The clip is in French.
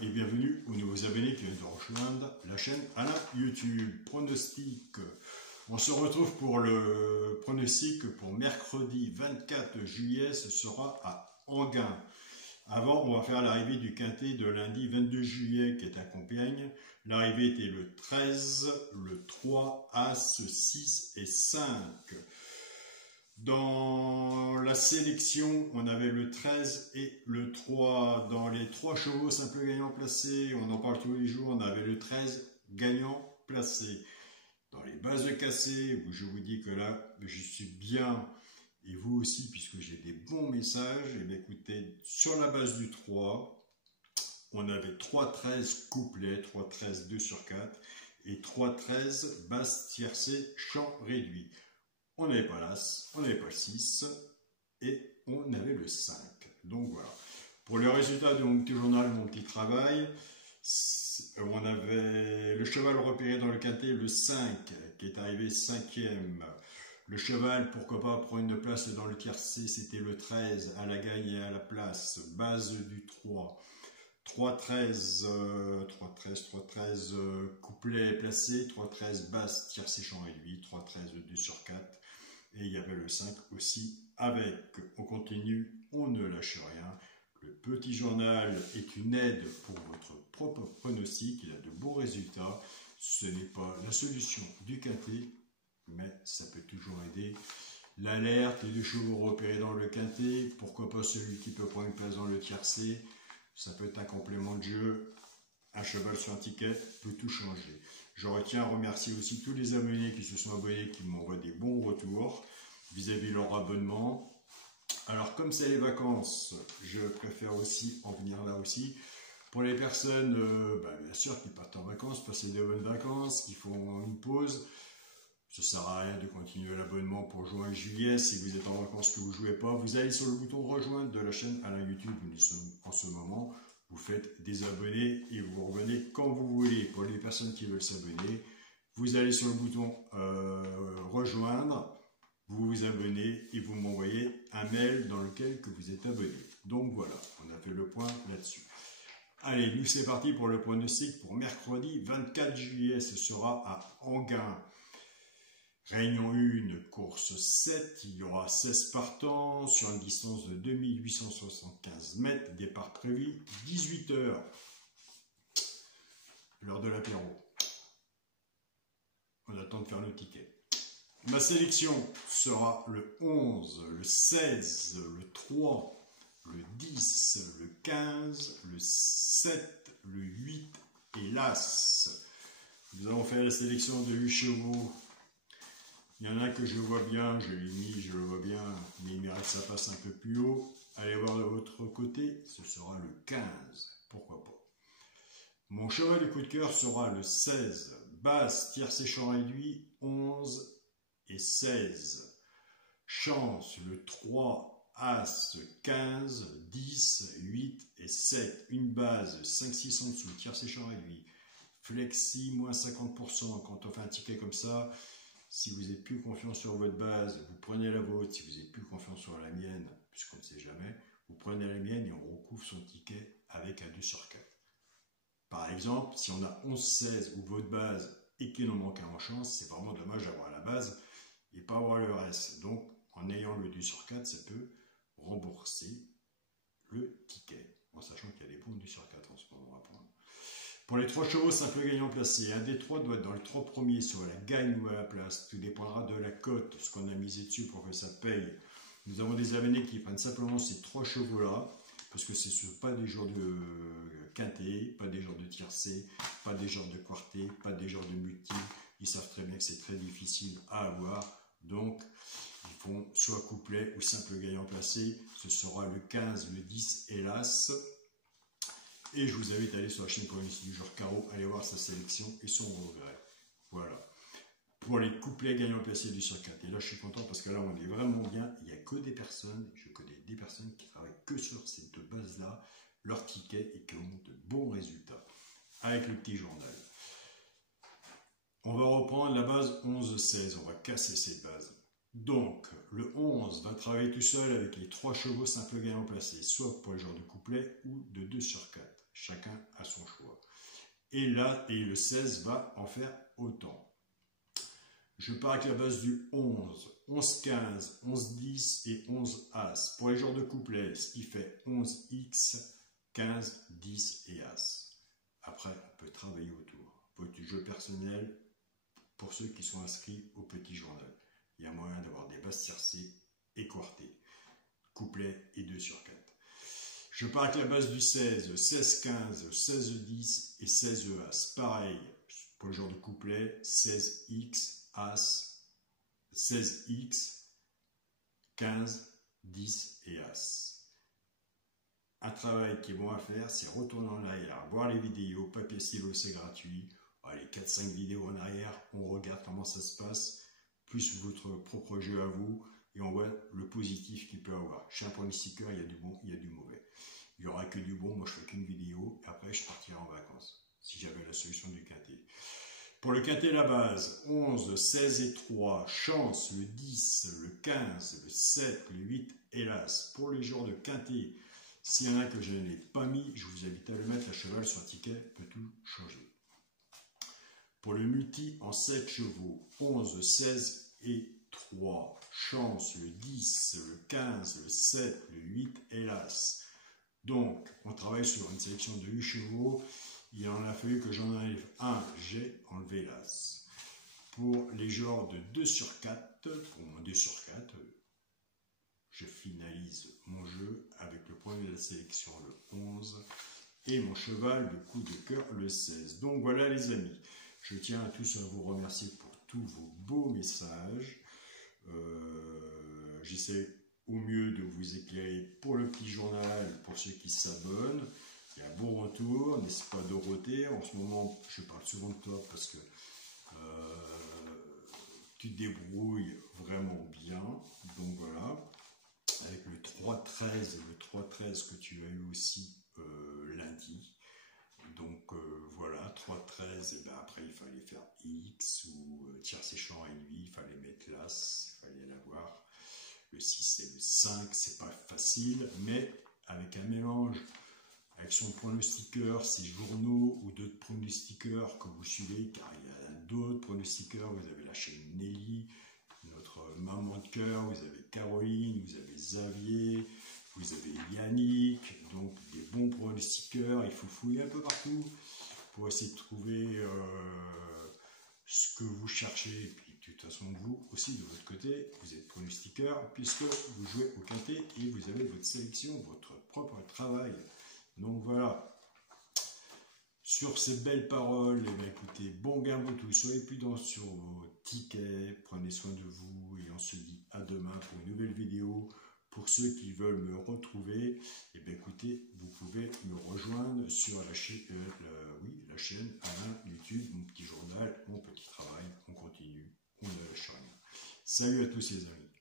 et bienvenue aux nouveaux abonnés qui viennent de rejoindre la chaîne Alain YouTube. Pronostic. On se retrouve pour le pronostic pour mercredi 24 juillet, ce sera à Enghien. Avant, on va faire l'arrivée du quintet de lundi 22 juillet qui est à Compiègne. L'arrivée était le 13, le 3, As, 6 et 5. Dans la sélection, on avait le 13 et le 3. Dans les 3 chevaux simples gagnants placés, on en parle tous les jours, on avait le 13 gagnant placé. Dans les bases de cassé, où je vous dis que là, je suis bien, et vous aussi, puisque j'ai des bons messages, et bien écoutez, sur la base du 3, on avait 3-13 couplets, 3-13 2 sur 4, et 3-13 basse tiercée champ réduit. On n'avait pas l'As, on n'avait pas le 6 et on avait le 5. Donc voilà. Pour le résultat de mon petit journal, mon petit travail, on avait le cheval repéré dans le quintet, le 5, qui est arrivé 5e. Le cheval, pourquoi pas, prendre une place dans le tiercé, c'était le 13, à la gagne et à la place. Base du 3. 3-13, couplet placé, 3-13 basse, tiercé champ réduit, 3-13 2 sur 4. Et il y avait le 5 aussi avec. On continue, on ne lâche rien. Le petit journal est une aide pour votre propre pronostic. Il a de beaux résultats. Ce n'est pas la solution du quintet, mais ça peut toujours aider. L'alerte et les chevaux repérés dans le quintet. Pourquoi pas celui qui peut prendre une place dans le tiercé. Ça peut être un complément de jeu. Un cheval sur un ticket peut tout changer. Je retiens à remercier aussi tous les abonnés qui se sont abonnés, qui m'envoient des bons retours vis-à-vis de leur abonnement. Alors comme c'est les vacances, je préfère aussi en venir là aussi. Pour les personnes, bien sûr, qui partent en vacances, passer de bonnes vacances, qui font une pause, ça ne sert à rien de continuer l'abonnement pour juin et juillet. Si vous êtes en vacances que vous ne jouez pas, vous allez sur le bouton rejoindre de la chaîne Alain YouTube en ce moment. Vous faites des abonnés et vous revenez quand vous voulez. Pour les personnes qui veulent s'abonner, vous allez sur le bouton rejoindre, vous vous abonnez et vous m'envoyez un mail dans lequel que vous êtes abonné. Donc voilà, on a fait le point là-dessus. Allez, nous c'est parti pour le pronostic pour mercredi 24 juillet. Ce sera à Enghien. Réunion 1, course 7, il y aura 16 partants sur une distance de 2875 mètres, départ prévu 18 h, l'heure de l'apéro. On attend de faire nos tickets. Ma sélection sera le 11, le 16, le 3, le 10, le 15, le 7, le 8 et l'As. Nous avons fait la sélection de 8 chevaux. Il y en a que je vois bien, je l'ai mis, je le vois bien, mais il mérite sa passe un peu plus haut. Allez voir de l'autre côté, ce sera le 15, pourquoi pas. Mon cheval de coup de cœur sera le 16, basse, tiercé champ réduit, 11 et 16. Chance, le 3, As, 15, 10, 8 et 7. Une base, 5-6 en dessous, tiercé champ réduit. Flexi, moins 50%, quand on fait un ticket comme ça. Si vous n'avez plus confiance sur votre base, vous prenez la vôtre. Si vous n'avez plus confiance sur la mienne, puisqu'on ne sait jamais, vous prenez la mienne et on recouvre son ticket avec un 2 sur 4. Par exemple, si on a 11-16 ou votre base et qu'il en manque un en chance, c'est vraiment dommage d'avoir la base et pas avoir le reste. Donc, en ayant le 2 sur 4, ça peut rembourser le ticket, en sachant qu'il y a des bons 2 sur 4 en ce moment à prendre. Pour les 3 chevaux simples gagnants placés, un des 3 doit être dans les 3 premiers sur la gagne ou à la place. Tout dépendra de la cote, ce qu'on a misé dessus pour que ça paye. Nous avons des abonnés qui prennent simplement ces 3 chevaux-là, parce que ce ne sont pas des jours de quintet, pas des jours de tiercé, pas des jours de quarté, pas des jours de multi. Ils savent très bien que c'est très difficile à avoir. Donc, ils font soit couplet ou simple gagnant placé. Ce sera le 15, le 10 et l'As. Et je vous invite à aller sur la chaîne pronostic du jour Carreau, aller voir sa sélection et son regret. Voilà. Pour les couplets gagnants placés du sur 4. Et là, je suis content parce que là, on est vraiment bien. Il n'y a que des personnes, je connais des personnes qui travaillent que sur ces 2 bases-là, leur ticket et qui ont de bons résultats. Avec le petit journal. On va reprendre la base 11-16. On va casser cette base. Donc, le 11 va travailler tout seul avec les 3 chevaux simples gagnants placés, soit pour les genres de couplet ou de 2 sur 4. chacun a son choix. Et là, et le 16 va en faire autant. Je pars avec la base du 11, 11, 15, 11, 10 et 11 As. Pour les genres de couplets, ce qui fait 11 X, 15, 10 et As. Après, on peut travailler autour. Petit jeu personnel pour ceux qui sont inscrits au petit journal. Il y a moyen d'avoir des basses tiercées et quartées, couplets et 2 sur 4. Je pars avec la base du 16, 16, 15, 16, 10 et 16 As. Pareil, pour le genre de couplet, 16 X, As, 16 X, 15, 10 et As. Un travail qui est bon à faire, c'est retourner en arrière, voir les vidéos, papier stylo, c'est gratuit. Allez, 4-5 vidéos en arrière, on regarde comment ça se passe, plus votre propre jeu à vous, et on voit le positif qu'il peut avoir. Chez un pronostiqueur, il y a du bon, il y a du mauvais. Il n'y aura que du bon, moi je fais qu'une vidéo, et après je partirai en vacances, si j'avais la solution du quintet. Pour le quintet, la base, 11, 16 et 3, chance, le 10, le 15, le 7, le 8, hélas. Pour les genres de quintet, s'il y en a que je n'ai pas mis, je vous invite à le mettre à cheval sur un ticket, peut tout changer. Pour le multi en 7 chevaux, 11, 16 et 3, chance, le 10, le 15, le 7, le 8, hélas. Donc, on travaille sur une sélection de 8 chevaux. Il en a fallu que j'en enlève un, j'ai enlevé l'as. Pour les genres de 2 sur 4, pour mon 2 sur 4, je finalise mon jeu avec le premier de la sélection, le 11, et mon cheval de coup de cœur, le 16. Donc voilà les amis, je tiens à tous à vous remercier pour tous vos beaux messages. J'essaie au mieux de vous éclairer pour le petit journal, pour ceux qui s'abonnent. Il y a un bon retour, n'est-ce pas Dorothée? En ce moment, je parle souvent de toi parce que tu te débrouilles vraiment bien. Donc voilà, avec le 3-13, le 3-13 que tu as eu aussi lundi. Donc voilà, 3-13, et ben après il fallait faire X ou tiercé champ et lui, il fallait mettre l'As, il fallait l'avoir. Le 6 et le 5, c'est pas facile, mais avec un mélange, avec son pronostiqueur, ses journaux ou d'autres pronostiqueurs que vous suivez, car il y a d'autres pronostiqueurs, vous avez la chaîne Nelly, notre maman de cœur, vous avez Caroline, vous avez Xavier, vous avez Yannick, donc des bons pronostiqueurs, il faut fouiller un peu partout pour essayer de trouver ce que vous cherchez. Et puis de toute façon, vous aussi de votre côté, vous êtes pronostiqueur puisque vous jouez au quintet et vous avez votre sélection, votre propre travail. Donc voilà, sur ces belles paroles, eh bien, écoutez, bon gain vous tous, soyez prudents sur vos tickets, prenez soin de vous et on se dit à demain pour une nouvelle vidéo. Pour ceux qui veulent me retrouver, eh bien, écoutez, vous pouvez me rejoindre sur la chaîne Alain YouTube, mon petit journal, mon petit travail, on continue, on ne lâche rien. Salut à tous les amis.